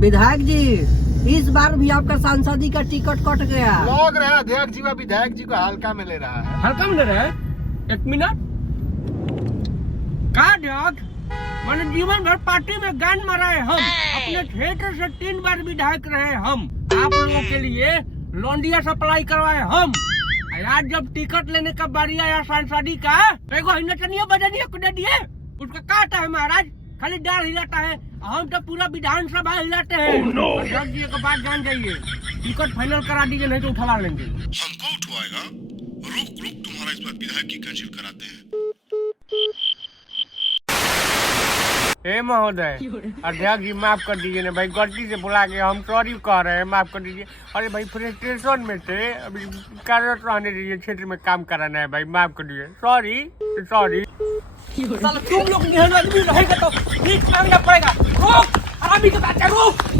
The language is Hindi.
विधायक जी, इस बार भी आपका सांसदी का टिकट कट गया। लग रहा है अध्यक्ष जी व विधायक जी को हल्का में ले रहा है। हल्का में ले रहे हैं? एक मिनट का अध्यक्ष, मैंने जीवन भर पार्टी में गान मारा है हम, अपने क्षेत्र से 3 बार विधायक रहे हम, आप लोगों के लिए लौंडिया सप्लाई करवाए हम। आज जब टिकट लेने का बारी आया सांसदी का, एगो हिन्नचनिया बजनिया को दे दिए, उसका काटा है महाराज, खाली डाल हिलाता है, हम तो पूरा विधानसभा हिलाते हैं। अध्यक्ष जी एक बात जान जाइए, टिकट फाइनल करा दीजिए, नहीं तो उठवा लेंगे। हमको उठवाएगा? रुक रुक, तुम्हारा इस बार विधायक की कैंसिल कराते हैं। हे महोदय, अध्यक्ष जी माफ कर दीजिए ना भाई, गलती से बुला के हम सॉरी कह रहे हैं, माफ कर दीजिए। अरे भाई फ्रस्ट्रेशन में थे, अभी कार्यरत रहने दीजिए, क्षेत्र में काम कराना है भाई, माफ कर दीजिए, सॉरी सॉरी। तुम लोग रहेगा तो ठीक मांगना पड़ेगा। रुक, आरामी के बच्चा रुक।